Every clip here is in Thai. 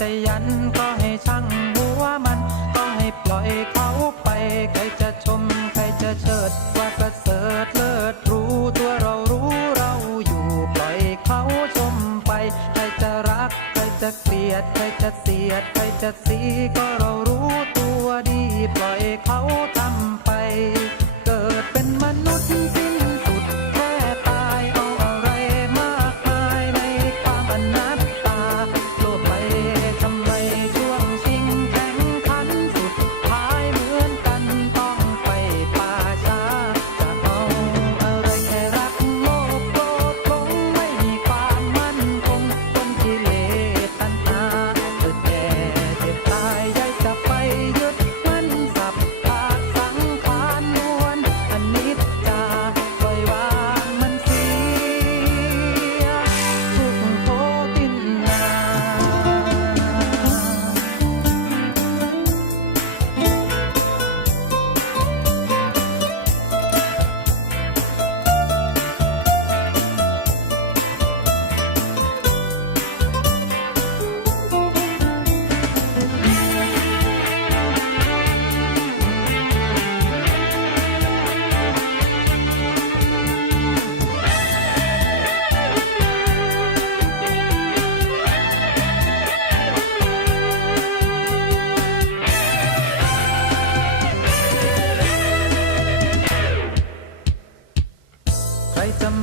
จยันก็ให้ช่างหัวมัน ก็ให้ปล่อยเขาไป ใครจะชม ใครจะเชิดว่าประเสริฐเลิศรู้ตัวเรารู้เราอยู่ปล่อยเขาชมไป ใครจะรัก ใครจะเกลียด ใครจะเสียด ใครจะสีก็เรารู้ตัวดี ปล่อยเขาทำไป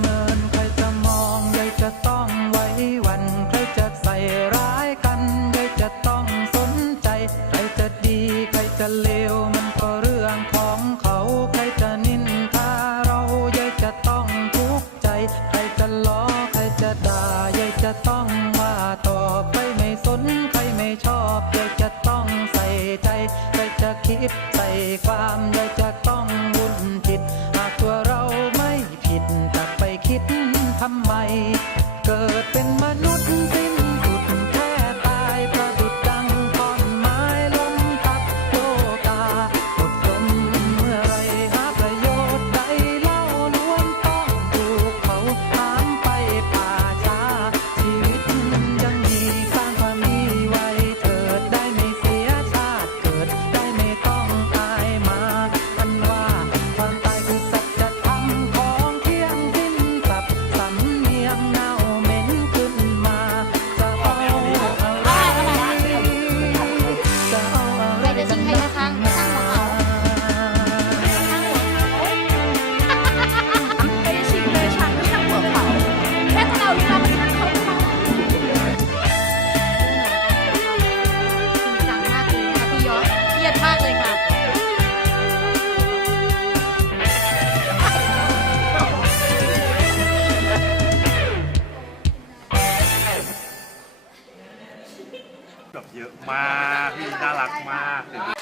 เมิน ใครจะมองยายจะต้องไว้วัน ใครจะใส่ร้ายกันยายจะต้องสนใจ ใครจะดี ใครจะเลว มันก็เรื่องของเขา ใครจะนินทาเรายายจะต้องทุกข์ใจ ใครจะล้อ ใครจะด่ายายจะต้องว่าตอบใครไม่สน ใครไม่ชอบยายจะต้องใส่ใจ ใครจะคิดใส่ความยายจะำไม เยอะมากพี่น่ารักมาก